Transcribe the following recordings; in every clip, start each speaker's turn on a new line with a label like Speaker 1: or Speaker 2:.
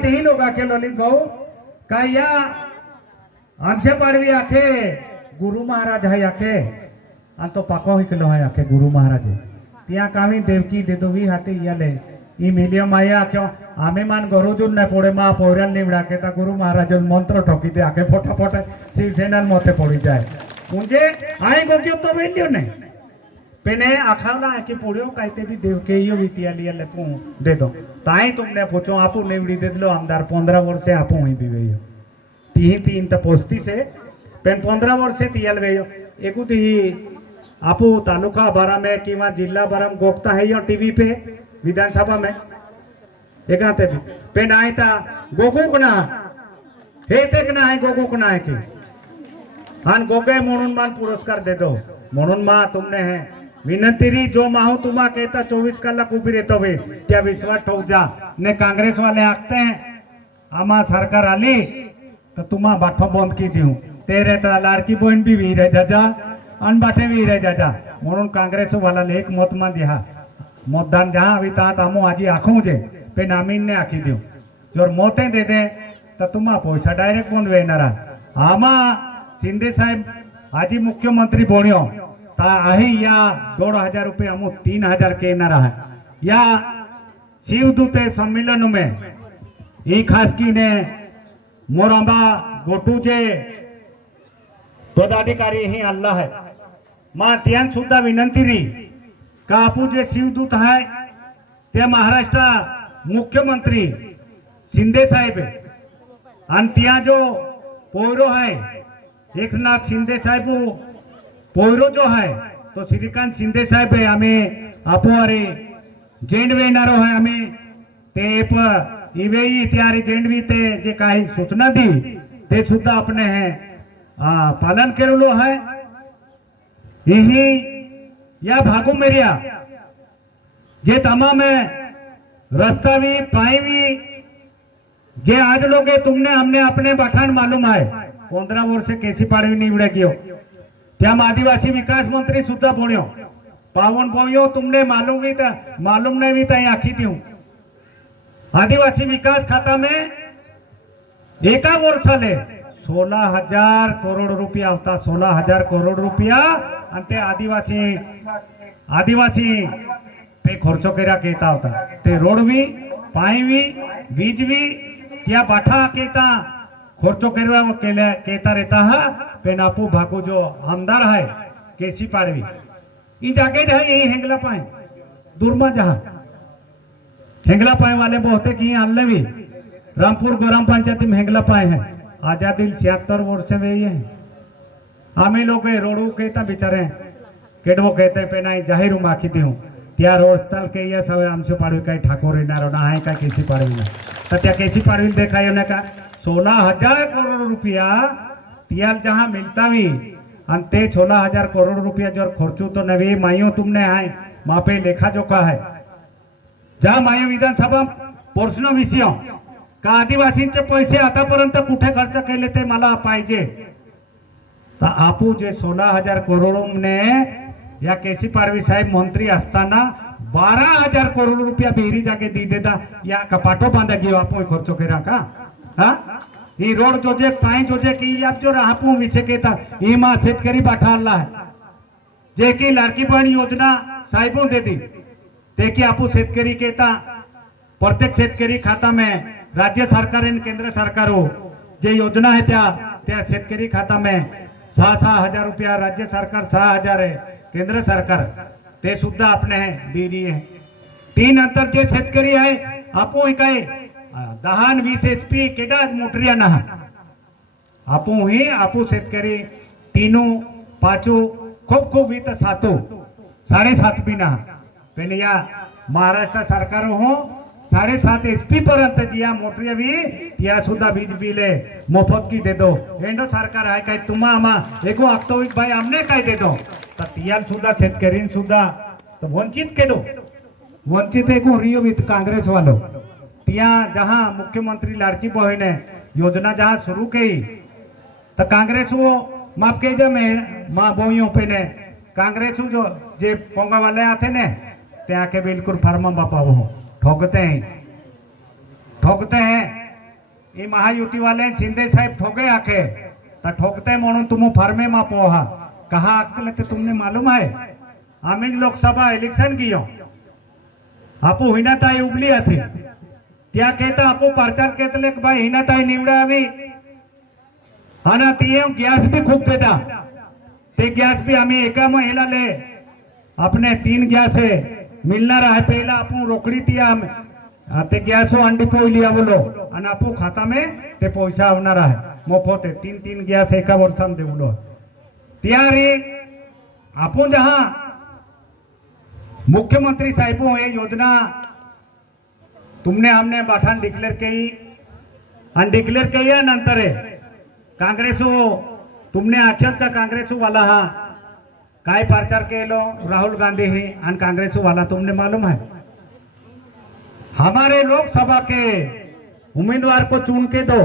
Speaker 1: हिंमतहीन उभा केलं ललित भाऊ। का या आमचे पाडवी आखे, गुरु महाराज हाय आखे। आणि तो पाको हिकलो हाय आखे, गुरु महाराज त्या कामी देवकी देदोवी हाती इयाले ই মিলিয়ম আইয়া আখে আমি মান গরুজুর না পড়ে মা পৌরাল নিবড়া তা গুরু মহারাজের মন্ত্র ঠকি দে আখে ফটা ফটা শিবসেনার মতে পড়ি যায় মুঝে আই গকিও তো বেলিও নেই पेने आखा ना कि पोड़ियो कहते भी देव के यो वितिया लिया लेकू दे दो। ताई तुमने पूछो, आप उन्हें नेवड़ी दे दिलो, आमदार पंद्रह वर्ष से आप उन्हें भी गई तीन तीन तो पोस्टी से पेन पंद्रह वर्ष से तियल गई एकू ती आपू तालुका बारा में कि जिला बारा में गोपता है यो टीवी पे, विधानसभा में। एक भी। पेन आई था गोकू ना, हे ते ना है गोकू ना है कि। हाँ गोगे मोनून मान पुरस्कार दे दो। मोनून माँ तुमने है। विनंती री जो माहू तुम्हा कहता चोवीस कलाक उभी रहतो बे त्या विश्वास ठेव जा ने कांग्रेस वाले आखते हैं आमा सरकार आली तर तुम्हा बाठो बंद की देऊ ते रहता लाडकी बहीण बी वीर आहे जाजा आणि बाठे वीर आहे जाजा म्हणून काँग्रेस वाला एक मत मा दिहा मतदान जहाँ अभी तात आमो आजी आखू जे पे नामीन ने आखी देऊ जर मते दे दे तर तुम्हा पैसा डायरेक्ट बंद वेणार आमा शिंदे साहेब आजी मुख्यमंत्री बोण्यो ता आहे या दोन हजार रुपये अमो तीन हजार के येणार आहे. या शिवदूते सम्मेलन में ई खासगी ने मोरंबा गोटू जे पदाधिकारी ही अल्लाह है मा त्यान सुद्धा विनंती री का आपू जे शिवदूत आहे ते महाराष्ट्र मुख्यमंत्री शिंदे साहेब आणि त्या जो पोयरो आहे एकनाथ शिंदे साहेब वो जो है तो श्रीकांत शिंदे साहेब आहे आम्ही आपो अरे जेंडवे येणारो आहे आम्ही ते प इवेई त्यारी जेंडवी ते जे काही सूचना दी ते सुद्धा हे। आ, पालन केलेलो आहे यही या भागो मेरिया। जे तमाम है रास्ता भी पाई भी जे आज लोग तुमने हमने अपने बठान मालूम है। पंद्रह वर्ष केसी पाडवी निवडे कियो। त्या आदिवासी विकास मंत्री सुद्धा बोण्यो पावन बोयो तुमने मालूम भी था मालूम नहीं भी था आखी दी आदिवासी विकास खाता में एका वर्षाले सोळा हजार करोड रुपया होता सोळा हजार करोड रुपया आणि ते आदिवासी आदिवासी ते खर्च કર્યા કહેતા होता ते रोड बी पाणी बी वीज बी त्या बाठा कहता खर्च કરવા केल्या कहता रहता हा पेन आपू भागो जो आमदार है केसी पाडवी ई जागे है यही हेंगला पाए दूरमा जहा हेंगला पाए वाले बहुतेक ही आणले भी रामपुर ग्राम पंचायती में हेंगला पाए हैं आजादी छिहत्तर वर्ष में ये हैं आम्ही लोग ये रोडू कहता बिचारे केडवो कहते पे नाही जाहीर माखी देऊ त्या रोड स्थल के ये सवय आमचे पाडवी काही ठाकोर येणार ना आहे का केसी पाडवी ना तर त्या केसी पाडवी देखा येऊ नका सोळा हजार करोड रुपया टीएल जहाँ मिलता भी आणि ते सोळा हजार करोड रुपया जर खर्चू तो नवी माइयो तुमने आहे मापे लेखा जोखा है। ज्या माइयो विधानसभा प्रश्न विषय का आदिवासींचे पैसे आतापर्यंत कुठे खर्च केले ते मला पाहिजे तर आपू जे सोळा हजार करोडने या केसी पाडवी साहेब मंत्री असताना बारा हजार करोड रुपया बेरी जागे दी देता या कपाटो बांधा घेऊ आपण खर्च केला का? हा? ही रोड जोजे पाय जोजे की या जो राहपू विषय केता ही मा शेतकरी बाठा आला है। जे की लाडकी बहन योजना साहेबों देती ते की आपू शेतकरी कहता प्रत्येक शेतकरी खाता में राज्य सरकार आणि केंद्र सरकार हो। जे योजना आहे त्या त्या शेतकरी खाता में सहा सहा हजार रुपया राज्य सरकार सहा हजार आहे केंद्र सरकार। ते सुद्धा आपणे दिली आहे ती नंतर जे शेतकरी आहे आपो हे काय अं, दहा वीस एच पी केडा मोटरिया ना। आपू ही आपू शेतकरी तीनू पाचू खूप खूप इथं सातो साडेसात बी ना। पण या महाराष्ट्र सरकार हो साडेसात एच पी पर्यंत या मोटरिया बी या सुद्धा वीज बिले मोफत की देतो एंडो सरकार आहे काय तुम्हा आम्हा एको हप्तो भाई आमने काय देतो तर तियान सुद्धा शेतकरी सुद्धा वंचित केलो वंचित एकूण रियो विथ काँग्रेसवालो वालो तिया जहाँ मुख्यमंत्री लाड़की बहन है योजना जहाँ शुरू की तो कांग्रेस वो माफ कीजिए मैं माँ बोइयों पे ने कांग्रेस जो जे पोंगा वाले आते ने ते आके बिल्कुल फर्मा बापा वो ठोकते हैं ठोकते हैं हे महायुतीवाले शिंदे साहेब ठोके आखे तर ठोकते म्हणून तुम फर्मे मा पोहा कहा आखते ते तुमने मालूम है आम्ही लोकसभा इलेक्शन कियो आपू हिनाताई उबली હતી ત્યાં કહેતા આખું પરચાર કહેતા કે ભાઈ એના તાય નીવડાવી અને તીએમ ગેસ બી ખૂબ દેતા તે ગેસ બી અમે એકામાં એલા લે આપણે તીન ગેસ હે મિલનારા હે પહેલા આપણું રોકડી તી આમ તે ગેસો અંડી પોઈ લિયા બોલો અને આપણું ખાતામાં તે પૈસા આવનારા હે મફતે તીન તીન ગેસ એકા વર્ષામાં દેવલો ત્યારે આપણું જહા મુખ્યમંત્રી સાહેબો એ યોજના तुमने हमने बाठान डिक्लेअर केली आणि डिक्लेअर केल्या नंतर काँग्रेसो, तुमने आख्यात का काँग्रेसो वाला हा। काय प्रचार केलो? राहुल गांधी ही। आणि कांग्रेसो वाला तुमने मालूम है। हमारे लोकसभा के उम्मीदवार को चुन के दो।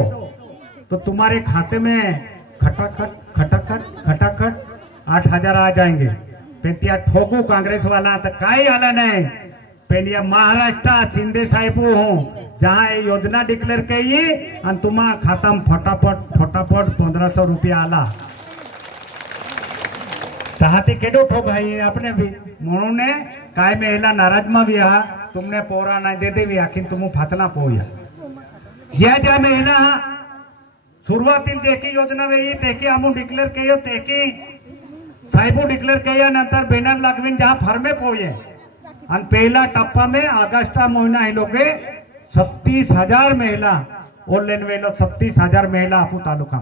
Speaker 1: तो तुम्हारे खाते में खटाखट खटाखट खटाखट आठ हज़ार आ जाएँगे। ठोकू कांग्रेस वाला। तर काही आला नाही? पहले महाराष्ट्र शिंदे साहेब हो। जहाँ ये योजना डिक्लेयर कही और तुम्हारा खाता में फटाफट फटाफट पंद्रह सौ रुपया आला। चाहते केडो ठो ठोक आहे आपण ने काय मी नाराज मा भी हा तुमने पोरा नाही दे देवी आखीन तुम्ही फातला पोया ज्या ज्या मेहना सुरुवातील तेकी योजना वेळी तेकी डिक्लेयर डिक्लेअर देखी तेकी डिक्लेयर डिक्लेअर नंतर बॅनर लागवीन जहाँ फर्मे पोये आणि पहिला टप्पा में अगस्टा महीना हे लोगे छत्तीस हजार महिला ऑनलाइन वेलो छत्तीस हजार महिला आपू तालुका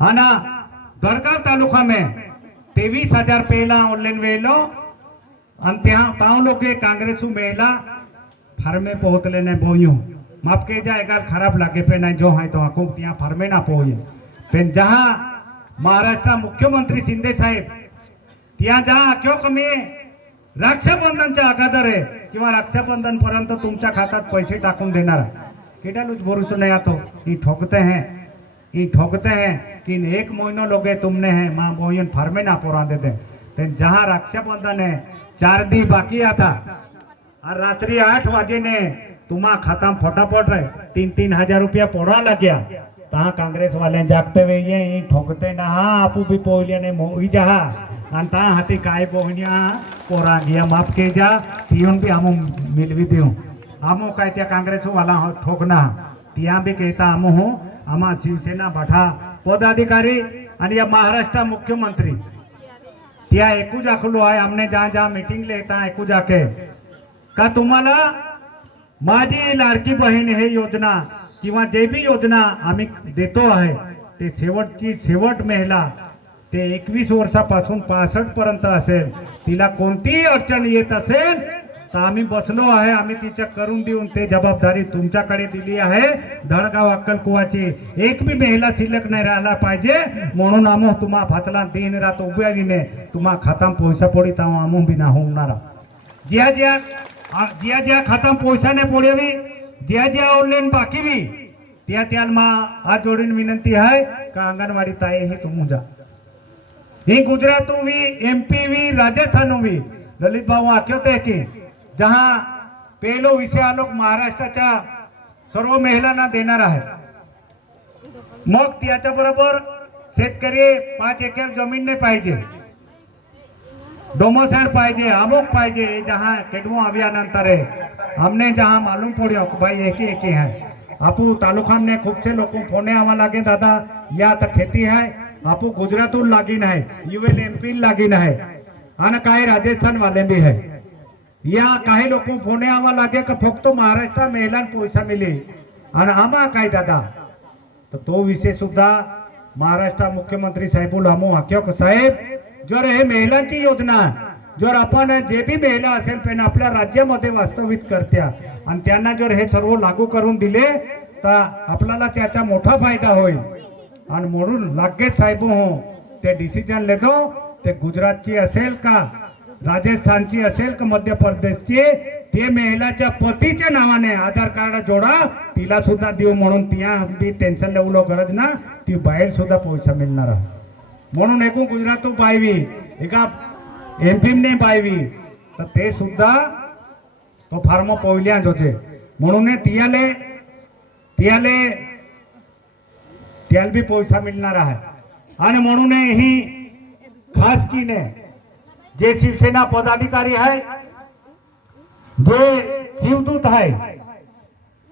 Speaker 1: आणि दरगाव तालुका में तेवीस हजार पहिला ऑनलाइन वेलो आणि त्या ताव लोगे कांग्रेसू महिला फार्मे पहुंचले ने बोयो माफ के जा अगर खराब लागे पे नहीं जो है तो आंखों ત્યાં फार्मे ना पहुंचे पेन जहाँ महाराष्ट्र मुख्यमंत्री शिंदे साहेब ત્યાં जा क्यों कमी रक्षाबंधनच्या अगादर आहे किंवा रक्षाबंधन पर्यंत तुमच्या खात्यात पैसे टाकून देणार. आहे केडालूच भरोसा नहीं आतो ये ठोकते हैं. ये ठोकते हैं. कि एक महिनो लोगे तुमने हैं. माँ मोहन फार्मे ना पोरा देते ते जहाँ रक्षाबंधन है चार दी बाकी आता. और रात्रि आठ वाजेने ने खाता फटाफट रहे. तीन तीन हजार रुपया पोड़ा लग गया. तहाँ कांग्रेस वाले जागते हुए ये ये ठोकते ना. हाँ आपू भी पोलिया ने मोही जहा. आणि ता हाती काय पोहण्या? पोरा गया माफ के जा तियोन भी आमो मिलवी देऊ. आमो काय त्या काँग्रेस वाला हो ठोकना तिया भी कहता आमो हो. आम्हा शिवसेना बठा पदाधिकारी आणि या महाराष्ट्र मुख्यमंत्री. त्या एकू जाखलो आहे. आमने जहाँ जहाँ मीटिंग लेता एकू जाके का तुम्हाला? माझी लाडकी बहीण हे योजना किंवा जे बी योजना आम्ही देतो आहे ते शेवटची शेवट महिला ते एकवीस वर्षापासून पासष्ट पर्यंत असेल. तिला कोणतीही अडचण येत असेल तर आम्ही बसलो आहे. आम्ही तिच्या करून देऊन ते जबाबदारी तुमच्याकडे दिली आहे. धडगाव अक्कलकुवाची एक बी महिला शिल्लक नाही राहिला पाहिजे. म्हणून आमो तुम्हा फातला दिन रात विने तुम्हा खाताम पैसा पडित आम्ही बी ना होणार ज्या ज्या ज्या ज्या खाताम पैसा नाही पडेवी ज्या ज्या ऑनलाईन बाकी बी त्या त्या मा हात जोडून विनंती आहे का अंगणवाडी ताई हे तुम जा. ही गुजरात भी एमपी भी राजस्थान भी ललित भाऊ आख्यो ते की जहाँ पेलो विषय आलोक महाराष्ट्राच्या सर्व महिलांना देणार आहे. मग त्याच्या बरोबर शेतकरी पाच एकर जमीन नाही पाहिजे. डोमोसाइड पाहिजे अमुक पाहिजे जहाँ केडमो अभियानंतर है हमने जहाँ मालूम पड़ो भाई एक ही एक ही है आपू तालुका में खूब से फोने आवा लागे दादा या तो खेती है आपू गुजरातून लागीन है यूएन एमपी लागीन है आणि काही राजस्थान वाले भी है या काही लोक फोने आवा लागे का फक्त महाराष्ट्र महिला पैसा मिले. आणि आम्हा काय दादा? तर तो विषय सुद्धा महाराष्ट्र मुख्यमंत्री साहेबुल आमो हाक्यो का साहेब? जर हे महिलांची योजना जर आपण जे बी महिला असेल पण आपल्या राज्यामध्ये वास्तविक करत्या आणि त्यांना जर हे सर्व लागू करून दिले तर आपल्याला त्याचा मोठा फायदा होईल. आणि म्हणून लागेच साहेब हो ते डिसिजन लेतो. ते गुजरातची असेल का राजस्थानची असेल का मध्य प्रदेशची ते महिलाच्या पतीच्या नावाने आधार कार्ड जोडा. तिला सुद्धा देऊ म्हणून तिया अगदी टेन्शन लेवलो गरज ना ती बाहेर सुद्धा पैसा मिळणार. आहे. म्हणून एकूण तू पायवी एका एम एमपीने पायवी तर ते सुद्धा तो फार्म पहिल्याच होते म्हणून तियाले तियाले त्याला बी पैसा मिळणार आहे आणि म्हणून ही जे शिवसेना पदाधिकारी आहे जे शिवदूत आहे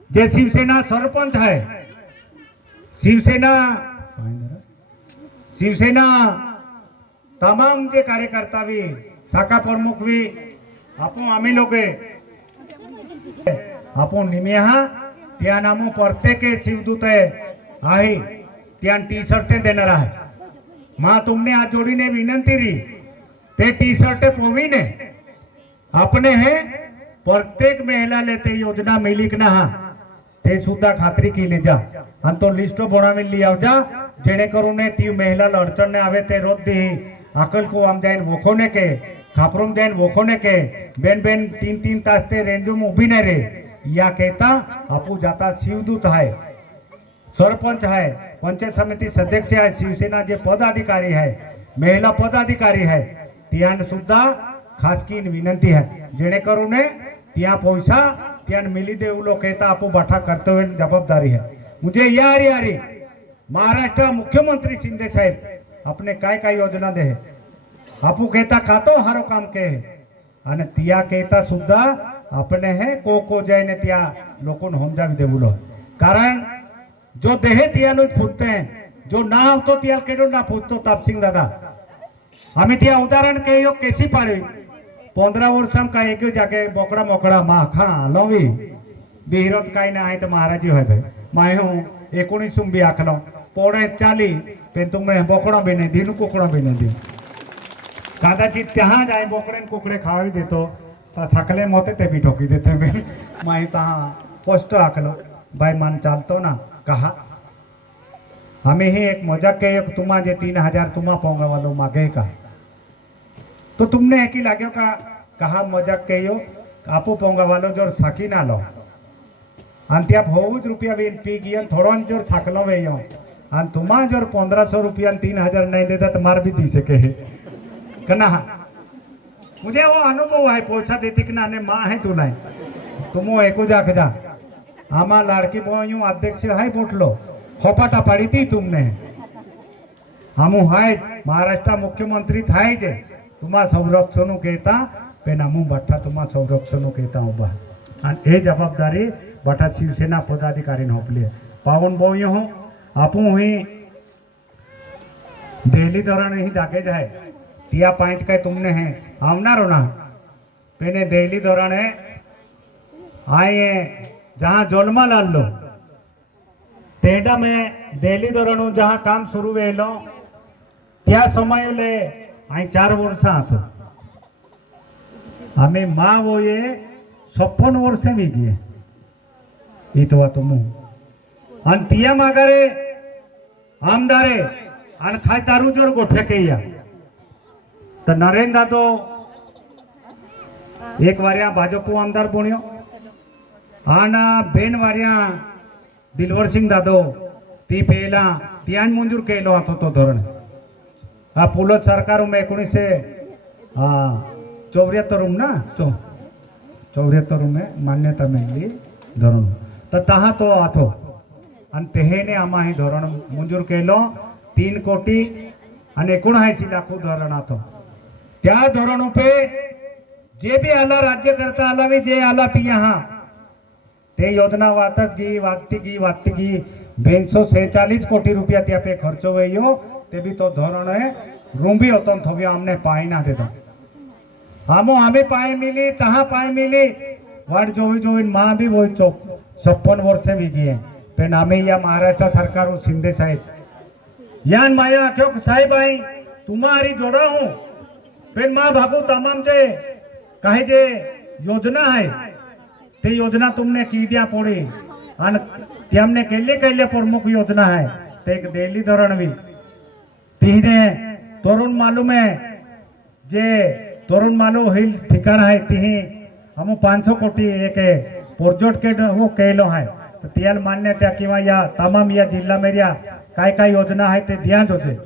Speaker 1: जे शिवसेना सरपंच आहे शिवसेना शिवसेना तमाम जे कार्यकर्ता भी शाखा प्रमुख भी आपण आम्ही लोक आपण निमिहा त्या नामो प्रत्येक शिवदूत आहे। ती आणि टी शर्ट देणार आहे. मां तुमने हात जोडीने विनंती री. ते टी शर्ट पोवीने. आपने हे प्रत्येक महिलाले ते योजना मिली की ना ते सुद्धा खात्री केली जा. आणि तो लिस्ट बनवून लिहाव जा. जेणेकरून ती महिलाला अडचण आवे ते रोज दे. अकलको आम जाईन वोखोने के खापरून जाईन वोखोने के. बेन बेन तीन तीन तास ते रेंजूम उभी नाही रे. या केता आपू जाता शिवदूत आहे सरपंच आहे પંચાયત સમિતિ સદસ્ય है शिवसेना जे पदाधिकारी है महिला पदाधिकारी है ત્યાં સુદ્ધા ખાસકી વિનંતી હે જેણે કરુને ત્યાં પહોંચા ત્યાં મિલી દેવ લોકો કહેતા, આપો બાઠા કરતો હોય જવાબદારી હે. મુજે યાર યારી, મહારાષ્ટ્ર મુખ્યમંત્રી શિંદે સાહેબ, આપને કાય કાય યોજના દે આપુ કહેતા કાતો હારો કામ કહે અને ત્યાં કહેતા સુદ્ધા આપણે હે, કો કોકો જઈને ત્યાં લોકોને સમજાવી દેવું કારણ લો કારણ જો દેહે ત્યાંનું જ પૂછતે હે. જો ના આવતો ત્યાં કેડો ના પૂછતો તાપસિંગ દાદા અમે ત્યાં ઉદાહરણ કહીયો કેસી પાડી पंधरा वर्षां काय एक जागे बोकडा मोकडा मा खा लवी बिहिरत काय ना आहे तर महाराजी होय भाई माय हूँ एकोणीस बी आखलो पोड़े चाली पे तुम्हें बोकडा बी नहीं दिन कुकड़ा बी नहीं दी कदाचित ત્યાં જ આ બોકડે ને કુકડે ખાવી દેતો તો છકલે મોતે તે બી ઠોકી દેતે મેં માહી તા પોસ્ટ આખલો ભાઈ મન ચાલતો ના कहा आम्ही ही एक मजाक के एक तुम्हा जे तीन हजार तुम्हा पोंगा वालो मागे का तो तुमने एक ही लाग्यो का कहा मजाक के यो आपू पोंगा वालो जोर साकी ना लो। आणि त्या भाऊच रुपया बी पी गियन थोडो जोर थकलो वे यो। आणि तुम्हा जोर पंधराशे रुपया तीन हजार नहीं देता तो मार भी दी सके। है कना मुझे वो अनुभव है पोछा देती कि नाने माँ है तू नहीं। तुम वो एको जाक जा આમાં લાડકી બોયું અધ્યક્ષ હાય પોટલો હોપાટા પાડી હતી તુમને આમું હાય મહારાષ્ટ્ર મુખ્યમંત્રી થાય છે તુમા સંરક્ષણનું કહેતા પેન અમું ભઠ્ઠા તુમા સંરક્ષણનું કહેતા ઉભા અને એ જવાબદારી ભઠ્ઠા શિવસેના પદાધિકારીને હોપલી પાવન બોયું હું આપું હું દહેલી ધોરણ અહીં જાગે જાય ત્યાં પાંચ કઈ તમને હે આવનારો ના પેને દહેલી ધોરણે આયે જहाँ જોલમાં લાલ લો તેડા મેં ડેલી ધોરણું જ્યાં કામ શરૂ વેલો ત્યાં સમય લે અહીં ચાર વર્ષ હતો અમે મા હોઈએ છપ્પન વર્ષે બી ગયે એ તો હતું હું અને ત્યાં માગરે આમદારે અને ખાય તારું જોર ગોઠે કહીયા તો નરેન્દ્ર તો એક વાર્યા ભાજપ આમદાર બન્યો હાના બેન વાર્યા, દિલવરસિંહ દાદો, તે પહેલા ત્યાં જ મંજૂર કરેલો હતો તો ધોરણ. આ પુલોદ સરકાર મેં ઓગણીસે હા ચોર્યાત્તર ના? ચો ચોર્યાત્તર મેં માન્યતા મેળવી ધોરણ. તો તહા તો આથો અને તેહેને આમાં અહીં ધોરણ મંજૂર કરેલો તીન કોટી અને એકોણસી લાખનું ધોરણ હતો ત્યાં ધોરણ ઉપર જે બી આલા રાજ્ય કરતા આલાવી જે આલા ત્યાં હા ते योजना वाटत गी वागती गी वागती गी बेनसो सेहेचालीस कोटी रुपया त्या पे खर्चो वयो ते बी तो धोरण है रूंबी होतो न थोबिया हमने पाई ना देता. हमो हमें पाए मिली तहा पाए मिली. वाट जोवी जोवी माँ भी वही चौक छप्पन वर्षे भी गए पेन आम्ही या महाराष्ट्र सरकार शिंदे साहेब. यान माया क्यों साहेब आई तुम्हारी जोड़ा हूँ. पेन माँ भागू तमाम जे काही जे योजना आहे ते योजना तुमने की दिया पड़ी आणि ते हमने केले केले प्रमुख योजना है ते एक दिल्ली धोरण भी तिने तरुण मालूम है जे तरुण मालूम हिल ठिकाण आहे तिही हम पाच सौ कोटी एक प्रोजेक्ट के वो केलो है तो त्याल मान्यता किंवा या तमाम या जिल्हा मेरिया काय काय योजना आहे ते ध्यान होते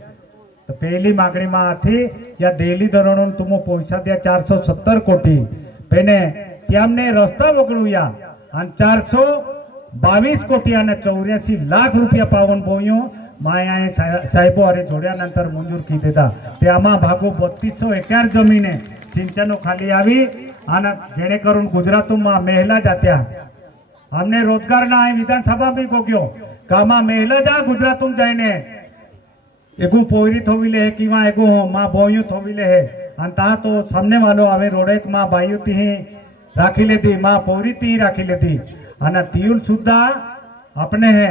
Speaker 1: તો પહેલી માગણીમાં હતી या દિલ્હી ધોરણો तुमो પૈસા द्या चारसो सत्तर कोटी पेने તેમને રસ્તા વગડ્યા. અને ચારસો બાવીસ કોટી અને ચોર્યાસી લાખ રૂપિયા પાવન ભોયો માયાએ સાહેબો અરે જોડ્યાનંતર મંજૂર કી દીધા. તેમાં ભાગો બત્રીસો એકર જમીને સિંચનો ખાલી આવી અને જેને કરું ગુજરાતમાં મહેલા જ હતા અમને રોજગાર ના અહીં વિધાનસભા બી ગોગ્યો કામાં મહેલા જ આ ગુજરાતમાં જઈને એકું પોયરી થોવી લે હે કિંવા એકું માં ભોયું થોવી લે હે. અને તા તો સામને વાલો આવે રોડેકમાં ભાઈ તી રાખી લીધી, માં પૌરીતી રાખી લીધી. અને તિયુલ સુદ્ધા આપણે હે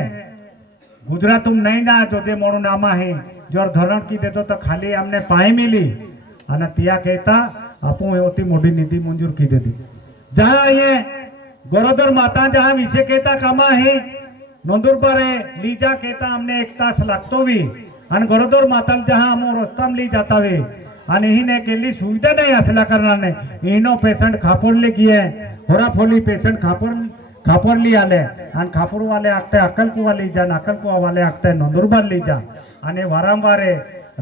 Speaker 1: ગુજરાતું નહીં ના જો તે મોણું નામા હે જોર ધોરણ કી દેતો તો ખાલી અમને પાય મિલી. અને ત્યાં કહેતા, આપું એવતી મોઢી નીતિ મંજૂર કી દીધી જ્યાં અહીંયા ગોરોદર માતા જ્યાં વિશે કહેતા કામા હે. નોંદુરબારે લીજા કહેતા, અમને એકતાસ લાગતો વી. અને ગોરોદર માતા જહાં અમુક રસ્તામાં લઈ જતા વી. અને એને કેટલી સુવિધા નહીં હાસલા કરનારને. એનો પેશન્ટ ખાપોડ લે ગયે હોરાફોલી પેશન્ટ ખાપોડ ખાપોડ લી આલે. અને ખાપોડ વાલે આગતે અકલકુવા લઈ જા ને અકલકુવા વાલે આગતે નંદુરબાર લઈ જા. અને વારંવારે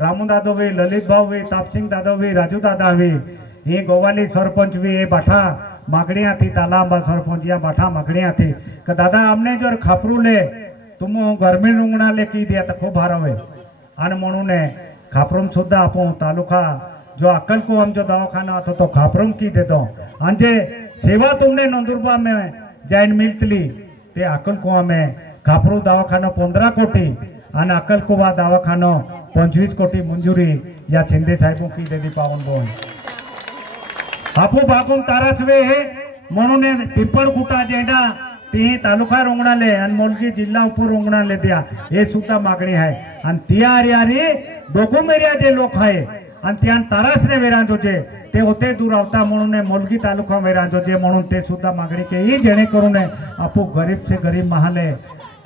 Speaker 1: રામુ દાદોભાઈ લલિતભાઈ તાપસિંહ દાદો વી, રાજુ દાદાભાઈ એ ગોવાલી સરપંચ બી એ બાઠા માગણીયાથી, તાલાંબા સરપંચ, યા બાઠા માગણીયાથી. કે દાદા, અમને જો ખાપરું લે તુમ ગરમી રૂંગણા લે કી દે તો ખૂબ હારવે અને म्हणून खापरम सुद्धा आपण तालुका जो अक्कलकुवम जो दवाखाना होता तो खापरम की देतो। आणि जे सेवा तुमने नंदुरबा में जैन मिळतली ते अक्कलकुवा में खापरू दवाखानो पंधरा कोटी आणि अक्कलकुवा दवाखानो पंचवीस कोटी मंजुरी या शिंदे साहेब की देवी पावन बोन। आपू भागून तारासवे हे म्हणून हे पिंपळकुटा जेंडा ती तालुका रुग्णालय आणि मोलगी जिल्हा उप रुग्णालय द्या। हे सुद्धा मागणी आहे आणि ती आरी डोकुमेरिया जे लोक आहे. आणि त्यान तारासने वेरांजोचे ते होते दूर आवता म्हणून मोलगी तालुका वेरांजोचे म्हणून ते सुद्धा मागणी केली. जेणेकरून आपू गरीब से गरीब महाले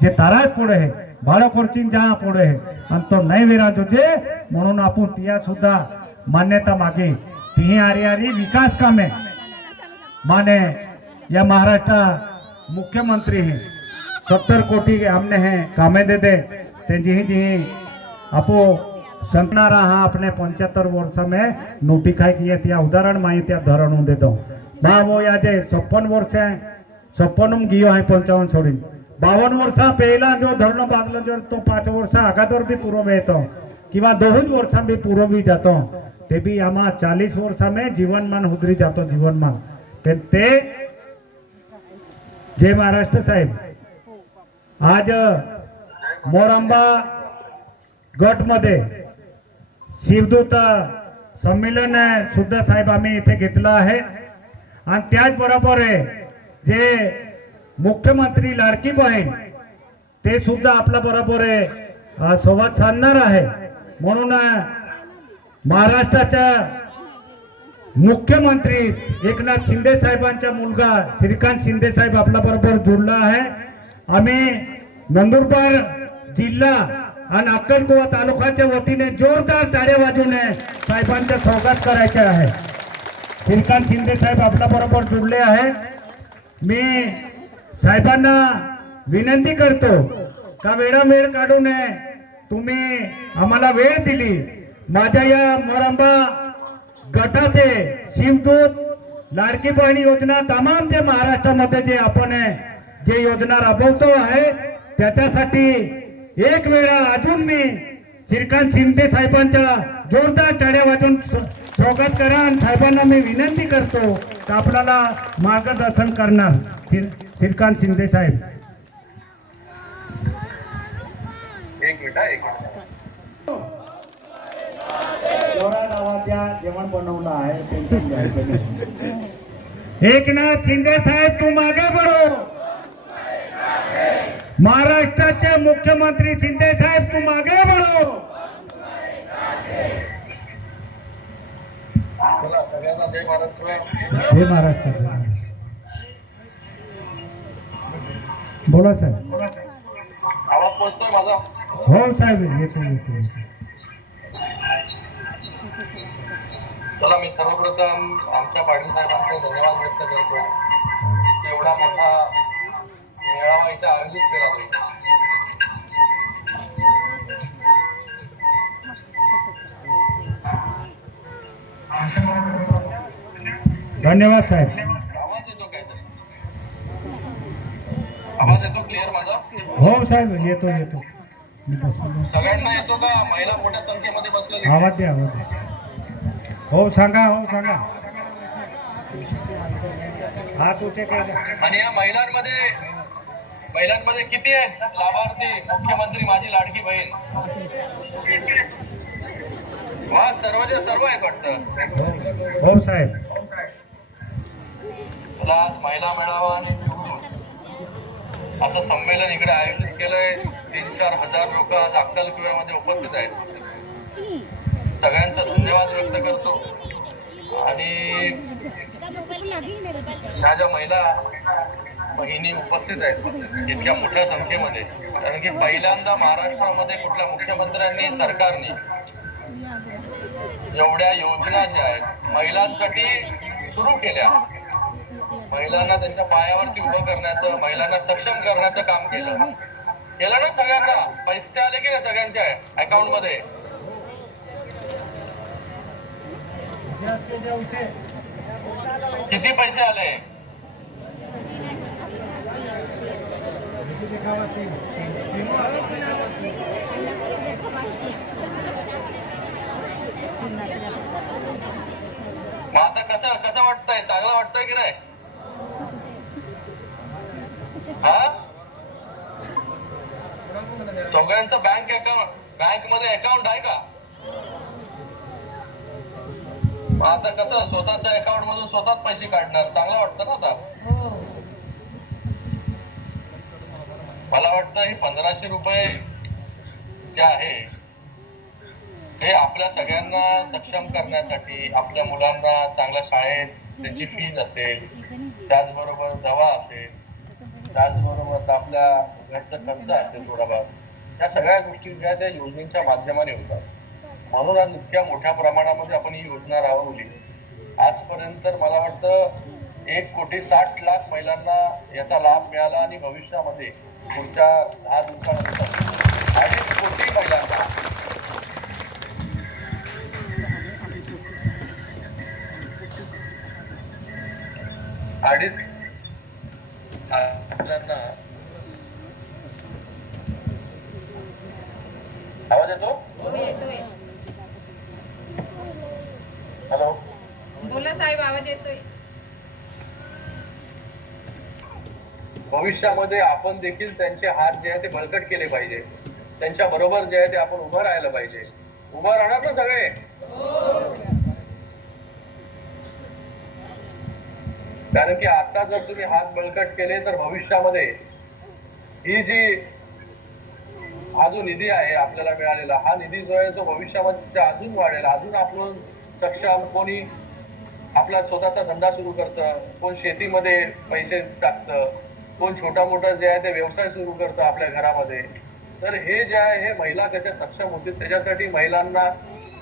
Speaker 1: जे तारास पुढे आहे भाडं खर्चीन जा पुढे आहे. आणि तो नाही वेरांजोचे म्हणून आपण तिया सुद्धा मान्यता मागे. ती आरी आरी विकास कामे माने या महाराष्ट्र मुख्यमंत्री है सत्तर कोटी आमने हमने हैं कामे दे दे. ते जी जी आपो संकनारा हाँ अपने पंचहत्तर वर्ष में नोटिफाई किए त्या उदाहरण माही त्या धरण दे दो बा वो या जे छप्पन वर्ष है छप्पन गियो है पंचावन छोड़ी बावन वर्ष पहला जो धरण बांधलो जो तो पाच वर्ष आगादर भी पूर्व येतो किंवा दोन वर्षा बी पूर्व बी जातो ते बी आम्हा चाळीस वर्षा में जीवनमान उतरी जातो जीवनमान पण ते जय महाराष्ट्र साहेब आज मोरांबा गटमध्ये शिवदूत संमेलन सुद्धा साहेब आम्ही इथे घेतलं आहे. आणि त्याचबरोबर आहे जे मुख्यमंत्री लाडकी बहीण ते सुद्धा आपल्या बरोबर आहे संवाद साधणार आहे. म्हणून महाराष्ट्राच्या मुख्यमंत्री एकनाथ शिंदे साहेबांचा मुलगा श्रीकांत शिंदे साहेब आपल्या बरोबर जुडला आहे. आम्ही नंदुरबार जिल्हा आणि अक्कलकुवा तालुक्याच्या वतीने जोरदार टाळ्या वाजून साहेबांचं स्वागत करायचे आहे. श्रीकांत शिंदे साहेब आपल्या बरोबर जुडले आहे. मी साहेबांना विनंती करतो का वेळा वेळ काढून तुम्ही आम्हाला वेळ दिली. माझ्या या मोरंबा गटाचे शिमदूत लाडकी बहिणी योजना तमाम जे महाराष्ट्रामध्ये जे आपण जे योजना राबवतो आहे त्याच्यासाठी एक वेळा अजून मी श्रीकांत शिंदे साहेबांच्या जोरदार टाळ्या वाजून स्व- स्वागत करा आणि साहेबांना मी विनंती करतो की आपल्याला मार्गदर्शन करणार श्री- श्रीकांत शिंदे साहेब.
Speaker 2: एक मिनिट एक मिनिट.
Speaker 3: जोरात आवाज द्या जेवण बनवलं आहे
Speaker 1: एकनाथ शिंदे साहेब तुम आगे बढ़ो महाराष्ट्राचे मुख्यमंत्री शिंदे साहेब
Speaker 2: सगळ्यांना जय महाराष्ट्र.
Speaker 1: हे महाराष्ट्र बोला साहेब.
Speaker 2: आवाज पोहोचतोय माझा.
Speaker 1: हो साहेब येतो येतो.
Speaker 2: चला मी सर्वप्रथम आमच्या पाटील साहेबांचे धन्यवाद व्यक्त करतो. की एवढा मोठा मेळावा इथे आयोजित केला
Speaker 1: धन्यवाद साहेब.
Speaker 2: आवाज येतो काहीतरी आवाज येतो क्लिअर माझा
Speaker 1: हो साहेब येतो येतो.
Speaker 2: सगळ्यांना येतो का महिला मोठ्या संख्येमध्ये
Speaker 1: आवाज द्या आवाज द्या. हो सांगा हो सांगा. हात होते
Speaker 2: आणि या महिलांमध्ये महिलांमध्ये किती आहेत? लाभार्थी मुख्यमंत्री माझी लाडकी बहीण. वा सर्वच्या सर्व आहेत वाटतं
Speaker 1: हो साहेब.
Speaker 2: तुला आज महिला मेळावा असं संमेलन इकडे आयोजित केलंय. तीन चार हजार लोक आज अक्कलकुव्यामध्ये उपस्थित आहेत. सगळ्यांचा धन्यवाद व्यक्त करतो. आणि ह्या ज्या महिला बहिणी उपस्थित आहेत इतक्या मोठ्या संख्येमध्ये. कारण की पहिल्यांदा महाराष्ट्रामध्ये कुठल्या मुख्यमंत्र्यांनी सरकारने एवढ्या योजना ज्या आहेत महिलांसाठी सुरू केल्या. महिलांना त्यांच्या पायावरती उभं करण्याचं महिलांना सक्षम करण्याचं काम केलं. केलं ना सगळ्यांना? पैसे आले की नाही सगळ्यांच्या अकाउंटमध्ये. किती पैसे आले? आता कसं कसं वाटतंय? चांगलं वाटतंय की नाही? हा? दोघांचं बँक अकाउंट बँकमध्ये अकाउंट आहे का? आता कसं स्वतःच्या अकाउंट मधून स्वतःच पैसे काढणार? चांगलं वाटतं ना आता? हो. मला वाटतं हे पंधराशे रुपये जे आहे हे आपल्या सगळ्यांना सक्षम करण्यासाठी आपल्या मुलांना चांगल्या शाळेत त्यांची फीज असेल त्याचबरोबर दवा असेल त्याचबरोबर आपल्या घरचा खर्च असेल थोडाफार या सगळ्या गोष्टी ज्या त्या योजनेच्या माध्यमाने होतात. म्हणून आज इतक्या मोठ्या प्रमाणामध्ये आपण ही योजना राबवली. आजपर्यंत मला वाटतं एक कोटी साठ लाख महिलांना याचा लाभ मिळाला आणि भविष्यामध्ये पुढच्या दहा दिवसानंतर. अडीच कोटी महिलांना अडीच आवाज येतो?
Speaker 4: हो येतोय
Speaker 2: हॅलो?
Speaker 4: बोला साहेब आवाज येतोय.
Speaker 2: भविष्यामध्ये आपण देखील त्यांचे हात जे आहे ते बळकट केले पाहिजे. त्यांच्या बरोबर जे आहे ते आपण उभं राहायला पाहिजे. उभं राहणार ना सगळे? कारण की आता जर तुम्ही हात बळकट केले तर भविष्यामध्ये ही जी हा जो निधी आहे आपल्याला मिळालेला हा निधी जो आहे तो भविष्यामध्ये अजून वाढेल. अजून आपण सक्षम कोणी आपला स्वतःचा धंदा सुरू करतं कोण शेतीमध्ये पैसे टाकतं कोण छोटा मोठा जे आहे ते व्यवसाय सुरू करतं आपल्या घरामध्ये. तर हे जे आहे हे महिला कशा सक्षम होतील त्याच्यासाठी महिलांना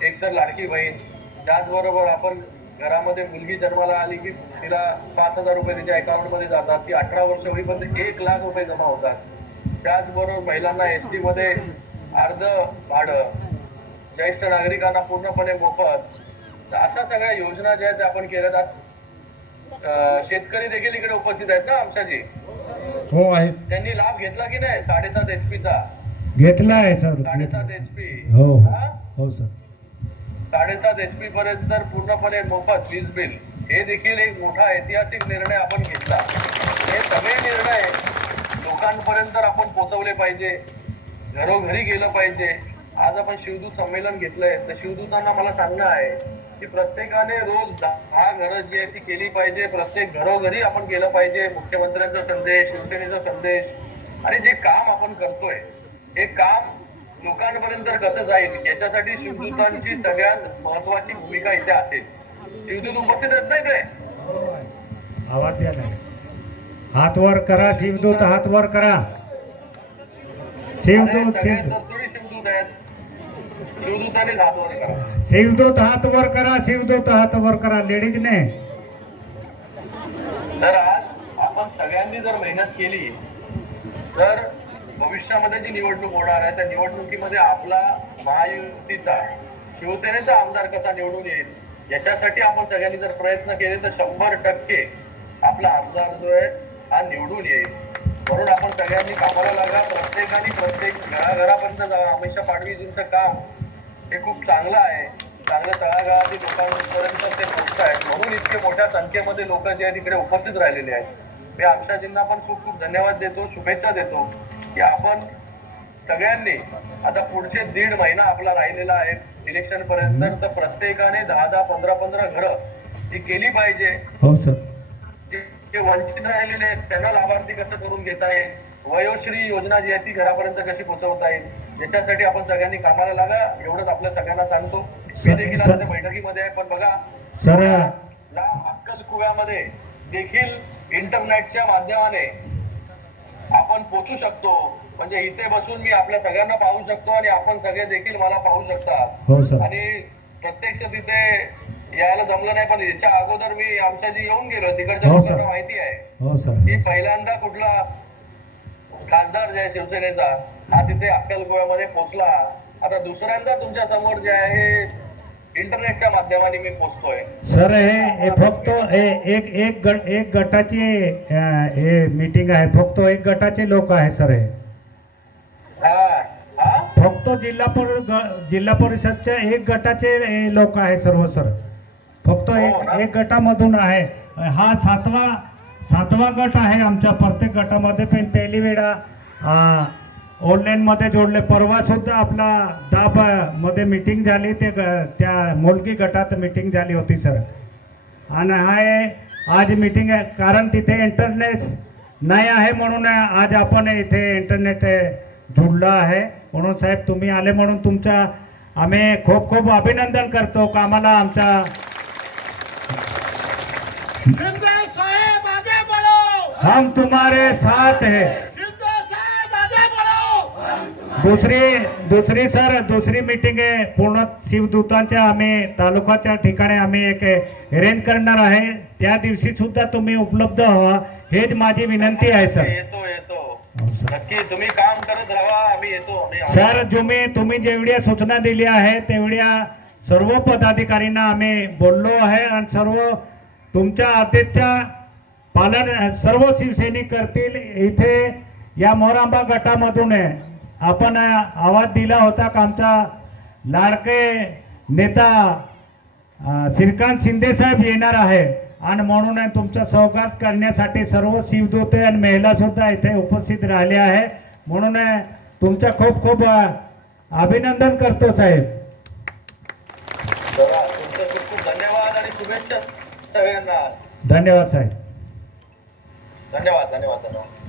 Speaker 2: एकतर लाडकी बहीण. त्याचबरोबर आपण घरामध्ये मुलगी जन्माला आली की तिला पाच हजार रुपये तिच्या अकाउंटमध्ये जातात ती अठरा वर्ष होईपर्यंत एक लाख रुपये जमा होतात. त्याचबरोबर महिलांना एस टी मध्ये अर्ध भाडं ज्येष्ठ नागरिकांना पूर्णपणे मोफत. तर अशा सगळ्या योजना ज्या आहेत त्या आपण केल्या आज शेतकरी देखील इकडे उपस्थित आहेत ना आमच्याजी
Speaker 1: हो आहेत
Speaker 2: त्यांनी लाभ घेतला की नाही? साडेसात एच चा
Speaker 1: घेतला आहे सर.
Speaker 2: साडेसात एच पी.
Speaker 1: हो हो. हो? सर.
Speaker 2: साडेसात एच पी पर्यंत तर पूर्णपणे मोफत वीज बिल. हे देखील एक मोठा ऐतिहासिक निर्णय आपण घेतला. हे सगळे निर्णय लोकांपर्यंत आपण पोहोचवले पाहिजे. घरोघरी गेलं पाहिजे. आज आपण शिवदूत संमेलन घेतलंय. तर शिवदूतांना मला सांगणं आहे की प्रत्येकाने रोज दहा घरं जी आहे ती केली पाहिजे प्रत्येक घरोघरी आपण गेलं पाहिजे मुख्यमंत्र्यांचा संदेश शिवसेनेचा संदेश. आणि जे काम आपण करतोय हे काम लोकांपर्यंत कसं जाईल? याच्यासाठी शिवदूतांची सगळ्यात महत्वाची भूमिका इथे असेल. शिवदूत उपस्थित आहेत नाही ते
Speaker 1: आवाज द्या हात वर करा शिवदूत हात वर करा. शिवदूत शिवदूत
Speaker 2: आहेत. शिवदूताने हात वर करा.
Speaker 1: शिवदूत हात वर करा शिवदूत हात वर करा लेडीजने.
Speaker 2: तर आज आपण सगळ्यांनी जर मेहनत केली तर भविष्यामध्ये जी निवडणूक होणार आहे त्या निवडणुकीमध्ये आपला महायुतीचा शिवसेनेचा आमदार कसा निवडून येईल याच्यासाठी आपण सगळ्यांनी जर प्रयत्न केले तर शंभर टक्के आपला आमदार जो आहे हा निवडून येईल. म्हणून आपण सगळ्यांनी कामाला लागा प्रत्येकाने प्रत्येक घराघरापर्यंत जावं हमेशा पाडवीजींचं काम हे खूप चांगलं आहे. चांगलं तळागाळातील लोकांपर्यंत ते पोहोचत आहेत म्हणून इतके मोठ्या संख्येमध्ये लोक जे आहे तिकडे उपस्थित राहिलेले आहेत. मी आमच्याजींना पण खूप खूप धन्यवाद देतो शुभेच्छा देतो की आपण सगळ्यांनी आता पुढचे दीड महिना आपला राहिलेला आहे. इलेक्शन पर्यंत तर प्रत्येकाने दहा दहा पंधरा पंधरा घरं ही केली पाहिजे.
Speaker 1: हो
Speaker 2: जे वंचित राहिलेले आहेत त्यांना लाभार्थी कसं करून घेता येईल? वयोश्री योजना जी आहे ती घरापर्यंत कशी पोहोचवता येईल? याच्यासाठी आपण सगळ्यांनी कामाला लागा एवढंच आपल्या सगळ्यांना सांगतो. मी देखील आजच्या बैठकीमध्ये आहे पण बघा
Speaker 1: सर.
Speaker 2: ला अक्कल कुव्यामध्ये देखील इंटरनेटच्या माध्यमाने आपण पोचू शकतो. म्हणजे इथे बसून मी आपल्या सगळ्यांना पाहू शकतो आणि आपण सगळे देखील मला पाहू शकता
Speaker 1: हो सर.
Speaker 2: आणि प्रत्यक्ष तिथे यायला जमलं नाही पण याच्या अगोदर मी आमच्याजी येऊन गेलो. तिकडच्या
Speaker 1: हो.
Speaker 2: लोकांना माहिती आहे.
Speaker 1: हो
Speaker 2: की पहिल्यांदा कुठला खासदार जे आहे शिवसेनेचा हा तिथे अक्कलकोव्यामध्ये पोहोचला आता दुसऱ्यांदा तुमच्यासमोर जे आहे इंटरनेटच्या माध्यमाने मी पोहोचतोय
Speaker 1: सर हे फक्त एक एक गट एक गटाची हे मीटिंग आहे. फक्त एक गटाचे लोक आहे सर हे. फक्त जिल्हा पर जिल्हा परिषदच्या एक गटाचे लोक आहे सर्व सर. फक्त
Speaker 2: हो
Speaker 1: एक? एक गटामधून आहे. हा सातवा सातवा गट आहे आमच्या. प्रत्येक गटामध्ये पण पहिली वेळा ऑनलाईन मध्ये जोडले. परवा सुद्धा आपला दाबमध्ये मीटिंग झाली. ते ग- त्या मोलगी गटात मीटिंग झाली होती सर आणि हा आहे आज मीटिंग आहे. कारण तिथे इंटरनेट नाही आहे म्हणून आज आपण इथे इंटरनेट जोडलं आहे. म्हणून साहेब तुम्ही आले म्हणून तुमचा आम्ही खूप खूप अभिनंदन करतो. कामाला
Speaker 5: बढ़ो.
Speaker 1: हम तुम्हारे साथ है. दुसरी दुसरी सर दुसरी मीटिंग आहे. पूर्ण शिवदूतांच्या आम्ही तालुकाच्या ठिकाणी आम्ही एक अरेंज करणार आहे. त्या दिवशी सुद्धा तुम्ही उपलब्ध व्हा. हेच माझी विनंती आहे सर.
Speaker 2: येतो येतो.
Speaker 1: सर.
Speaker 2: नक्की तुम्ही काम करत राहा आम्ही येतो. आम्ही-
Speaker 1: सर तुम्ही तुम्ही जेवढ्या सूचना दिल्या आहे तेवढ्या सर्व पदाधिकाऱ्यांना आम्ही बोललो आहे आणि सर्व तुमच्या आदेशच्या पालन सर्व शिवसैनिक करतील इथे या मोरांबा गटामधून आहे. आपण आवाज दिला होता का आमचा लाडके नेता श्रीकांत शिंदे साहेब येणार आहे आणि म्हणून तुमचा स्वागत करण्यासाठी सर्व शिवदूते आणि महिला सुद्धा इथे उपस्थित राहिले आहे. म्हणून तुमचं खूप खूप अभिनंदन करतो साहेब.
Speaker 2: धन्यवाद आणि शुभेच्छा सगळ्यांना.
Speaker 1: धन्यवाद साहेब.
Speaker 2: धन्यवाद धन्यवाद धन्यवाद.